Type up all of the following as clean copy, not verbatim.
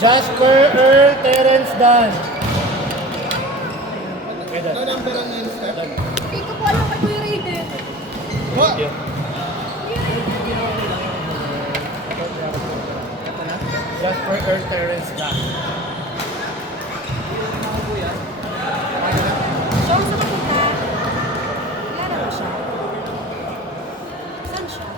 Jasper Earl Terence Dan. Ano number ang name step? Hindi ko po alam kay Kuya Raiden. What? Jasper Earl Terence Dan. So, saan ka punta? Wala na siya. Saan siya?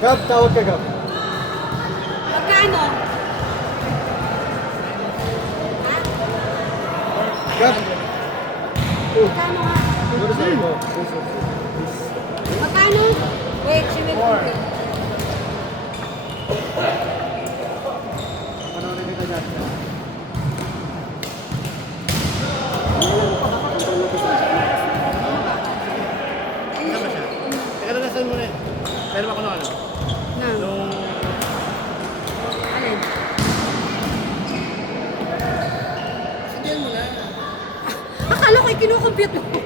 Gab, tawag ka Gab. Magkano? Ha? Gab. Magkano nga? Magkano? Wait, she will put it. Panoorin kita dyan. Kasama siya. Teka lang, nasan mo na eh. Pero ako na ano? Na. Nung... Alin? Sige mo na. Akala ko'y kinukompute mo.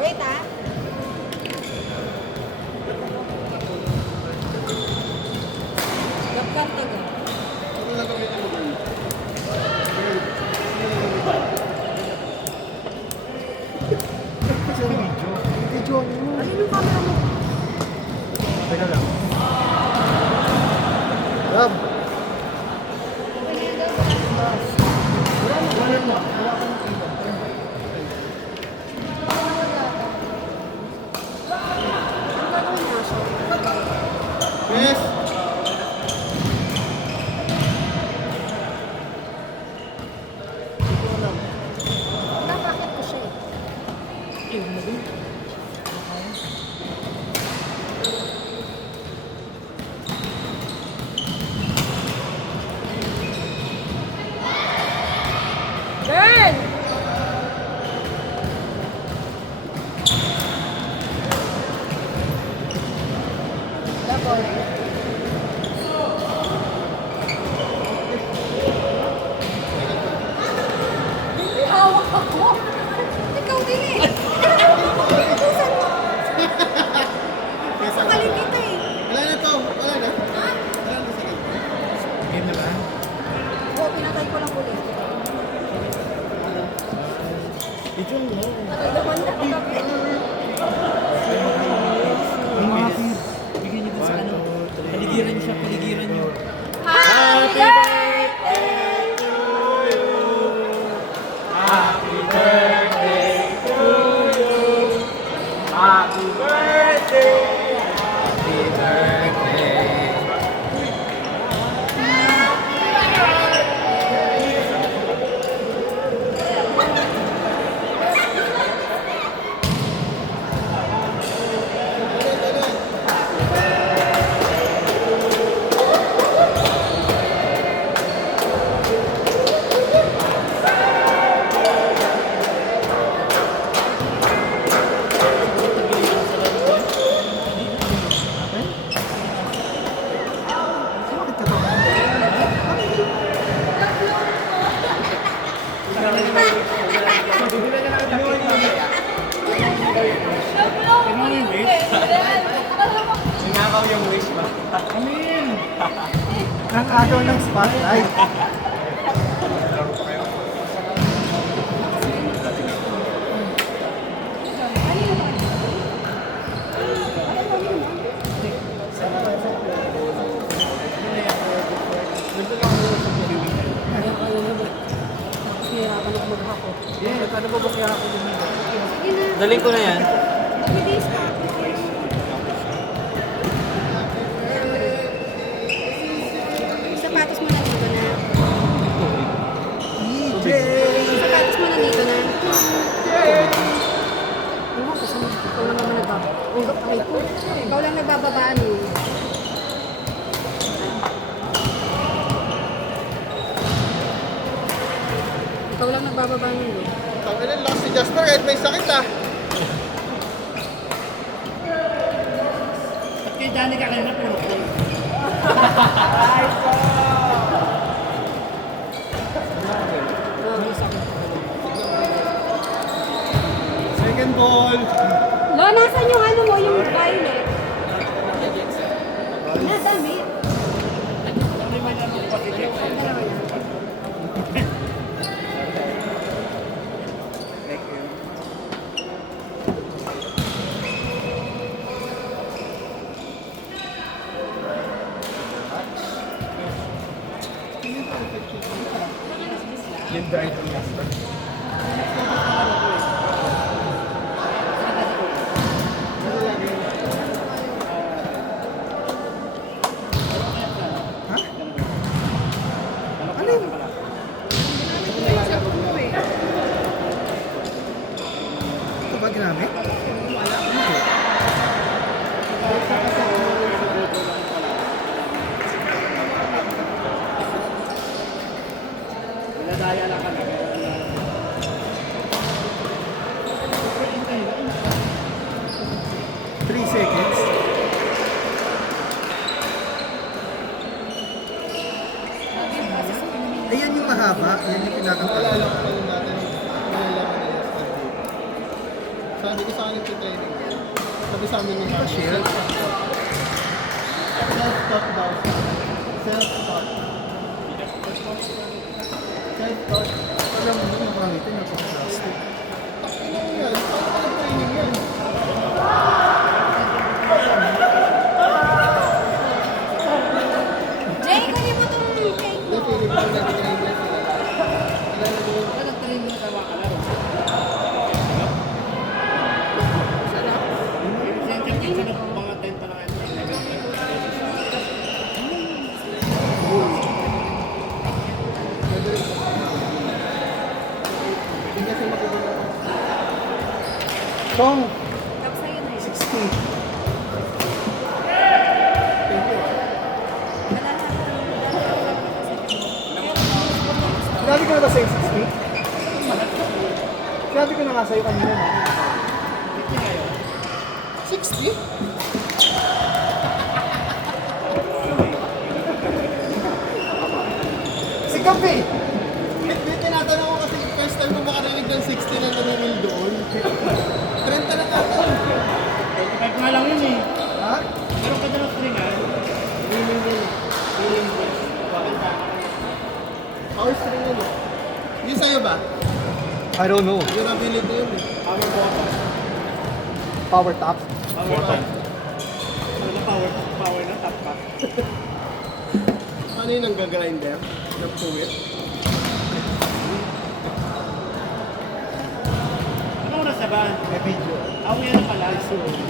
Wait ah. Gapkar to go. Ano lang kami ito mo? Video mo. Alin yung camera mo? Teka lang. Gab. Yes. Napakit ko siya eh. Girl! Double. May hawak ako. Ikaw din eh. Utusan mo. Sakalin kita eh. Wala na to. Wala na. Ha? Wala na. Sige. Game na ba? Oo, pinatay ko lang ulit. Ito mo. Tagal naman na kagabi. Ang bilis. Bigyan niyo dun sa ano. Paligiran niyo siya, paligiran niyo. Happy birthday to you. Happy birthday to you. Happy birthday. Happy birthday. Sinakaw yung wish ba? Amin! Ang agaw ng spotlight. Hirapan ako maghako. Yeah, paano ba bukya ako din? Sige na. Daling ko na yan. Bilis pa. Yung sapatos mo nandito na. Yung sapatos mo nandito na. Ewan ko saan. Ikaw lang naman nagbababa. Ay ko. Ikaw lang nagbababaan eh. Ikaw lang nagbababaan eh. Tangin na, last si Jasper kahit may sakit ah. At kay Danny ka kanina puro ko. Second Second ball. Lo, nasan yung ano mo, yung violet? Nadamit. Yung drive ng Jasper. Ano yun? Ito ba ginamit? Nadaya lang ka na. 3 seconds. Ayan yung mahaba. Ayan yung pinakapala. Naalala ko pala natin, nalalaman na yesterday. Sabi ko sa akin training yan. Sabi sa amin yung share? self-taught daw. Self-taught. Self-taught. Alam mo, yung pangitin, napaka-plastic. Ano yan? Paano ka nag-training yan? Jay, kunin mo tong cake mo. Hindi, feeling ko nag-training yan sila. Alala ko yun. Nagtarin mo tawa ka lang. Incentive dito na mga 10 pa lang ito. Hindi kasi makikita ko. Song, Tapos sa'yo na yun. 60. Thank you. Sinabi ko na ba sa'yo 60? Sinabi ko na nga sa'yo kanina. No? 60? Si Kape! Hindi, tinatanong ko kasi first time ko makarinig ng 60 na namimil doon. 30 na tayo. 25 nga lang yun eh. Ha? Meron ka dalang stringan. Power string yun eh. Yung sa'yo ba? I don't know. Yung nabili ko yun eh. Power bottom. Power top. Power top. Ano na power na top pa. Ano yun ang gagrinder? Nagpuwit? Ano oras na ba? May video. Ako yan na pala. Sorry.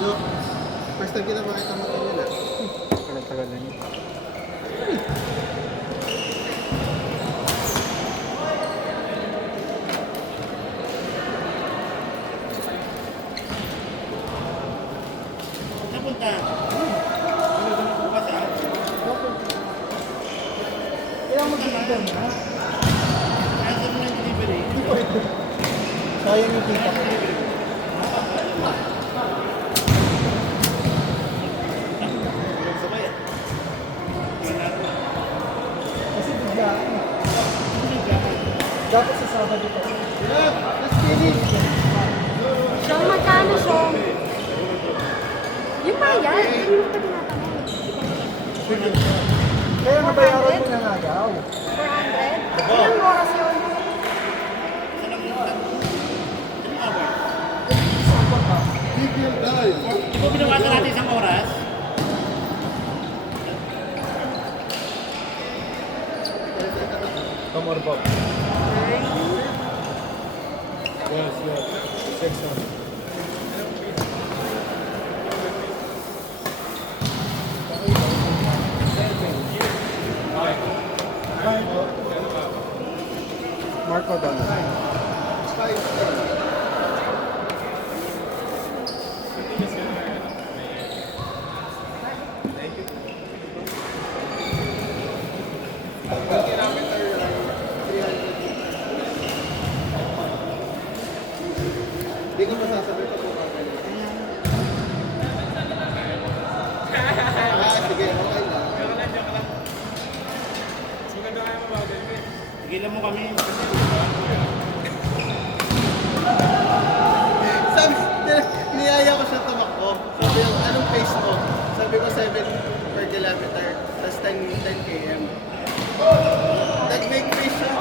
Yo, first time kita makita mo yun ah. Tagal-tagal na yun. Napunta. Ano ba bukas ah? Kaya mag-deliver na. Kaya mo ng delivery. Sayang yung kita. Sabay ah. Kasi biglaan. Dapat sa Sabado pa. Yeah, let's finish. So, magkano so? Yung bayad, hindi mo pa tinatanong. Kaya nabayaran mo na nga daw. 400? Ilang oras yun? Big deal guys. Di ba binawasan natin isang oras? Come on, Bob. Nine. Yes, yes. 600. Marco Donald. mo kami. Sabi, niyaya ko siya tumakbo. Sabi ko, anong pace mo? Sabi ko 7 per kilometer, plus 10 km. Nag-make pace siya.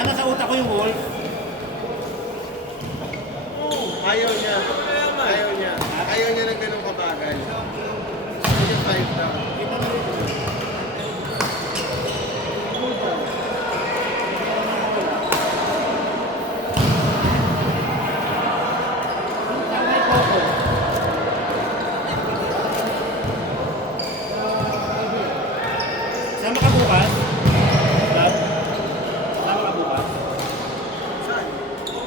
Ano sa utak ko yung wolf? Ayaw niya. Ayaw niya. Ayaw niya ng ganun kabagal. Sige, 5 daw. Sama ka bukas? Love? Sama ka bukas? Saan?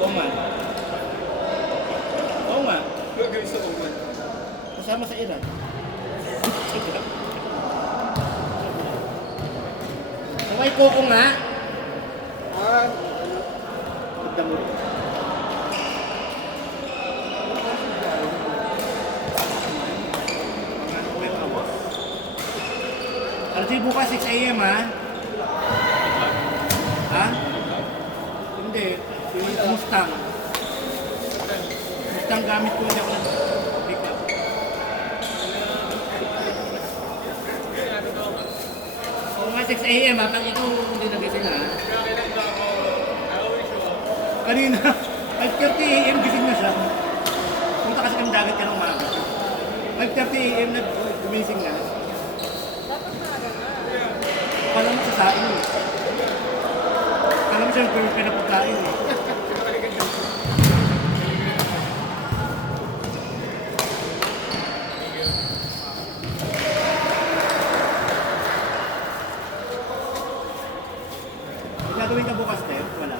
Oman. Oo nga. Gagawin sa Oman. Kasama sa Iran. Sabay koko nga. Ah, Damo. Archie, bukas 6 a.m. ha? Ha? Hindi. Yung Mustang. Mustang gamit ko, hindi ako nag-pick up. Oo nga 6 a.m. ha? Pag ikaw hindi nagising ha? Kanina, 5:30 a.m. gising na siya. Punta kasi kang dagat ka ng umaga. 5:30 a.m. nag-gumising na. Akala mo sa sain eh. Akala mo siyang perfect na pagkain eh. May gagawin ka bukas, Tev? Wala.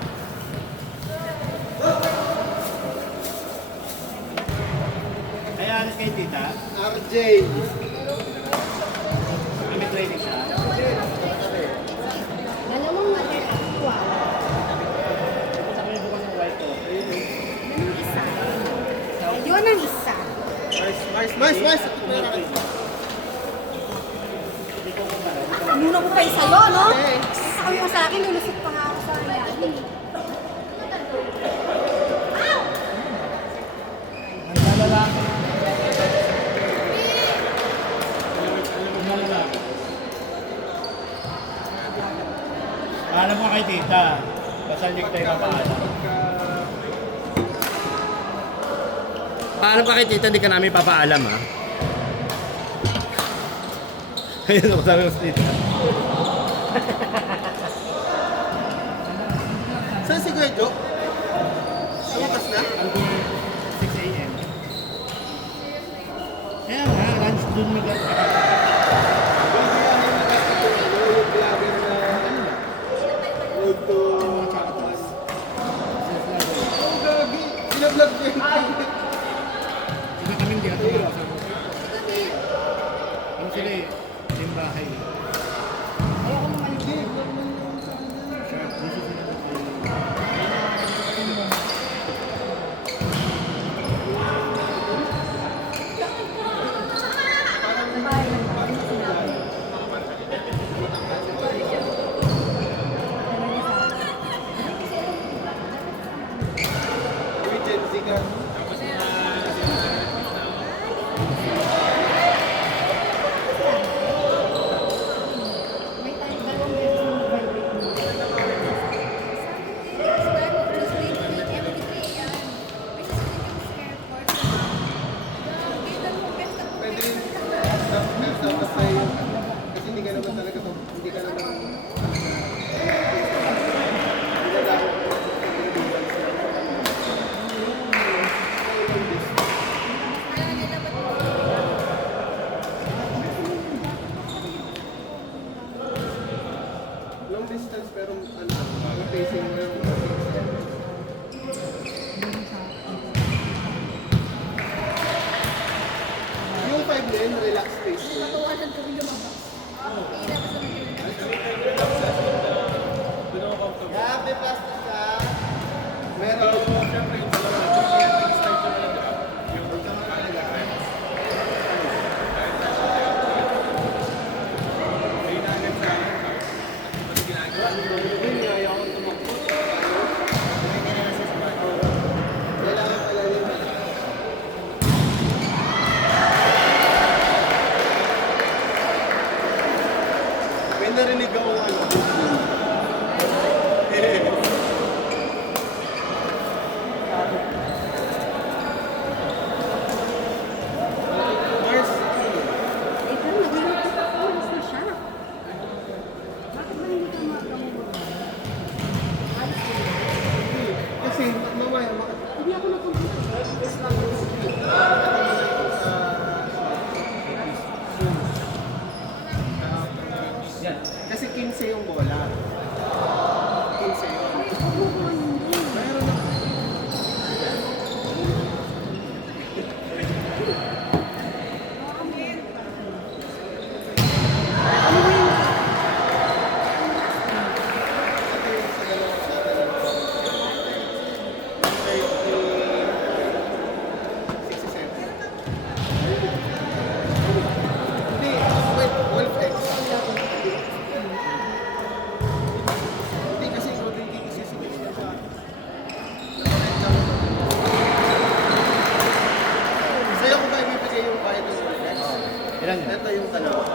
Kaya alis kay tita, RJ. may training siya. Dalawang maliwa. Sa kanya bukas yung right ko. Yung isa. Ayun ang isa. Mais! Muna ko kayo sa'yo, no? Sabi mo sa akin, lulusot pa nga ako sa ilalim. Ang lalaki. Ang lalaki. Paalam ka kay tita. Basta hindi ko tayo papaalam. Paalam ka kay tita, hindi ka namin papaalam ha. Ayun ako sabi ko sa tita. Saan si Kuya Jo? Bukas na? Ang 6 a.m. Kaya nga, lunch dun Road to... Oh, gagi! Binablog ko yun. Hindi kami hindi ato ano sila eh, yung bahay. Ayoko naman yun. Uy, Gen Z ka. May tayo dalawang beses na mag-vibrate mo. Pwede rin sama sa'yo. Kasi hindi ka naman talaga to. Hindi ka naman... Long distance pero ano, facing mo yung... Yung 5 na yun, relax pace mo. Matuwanan kami lumabas. Ilabas naman kami. Meron. Siyempre yung dalawa. Kaya nag-start ko na lang. Yung may nagad sa akin. Ano ginagawa? Yun, ayaw akong tumakbo. Kailangan pala rin. May narinig akong ano. Mars, Eh, pero nag-iingat ka pa. Oras na siya. Bakit ba hindi ka magagamot? Alas na yun. kasi mamaya Hindi ako napunta. kasi 15 yung bola. 15 yun. Ay, huwag mo ko hindi. Meron ako. Ano ba yun? Ito yung sa dalawa sa atin. 67. Hindi, wait, Wolf X. Hindi kasi ikaw din kikisisingin siya sa sa'yo ko ba ibibigay yung bayad ng Wolf X? Ilan yun? Ito yung dalawang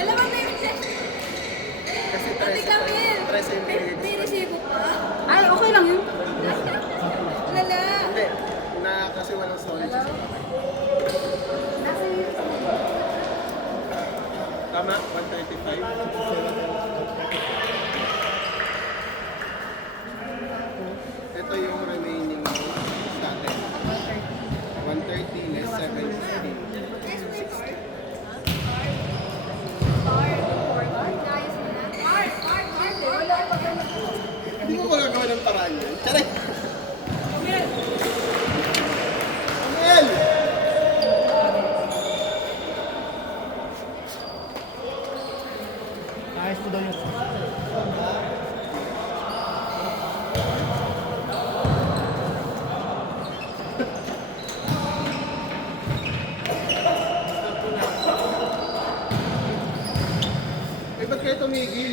Alam mo, may kasi Ate Camille! 13 yung binigay ko. May resibo pa? Ay, okay lang yun. Lala. Hindi, na kasi walang solid. Hello? Nasa yun. Tama, 135. Ito yung remaining natin. 130 less 750. Hindi ko magagawa ng paraan yun. Charay! Amel! Ayos ko daw yun. Eh, ba't kayo tumigil?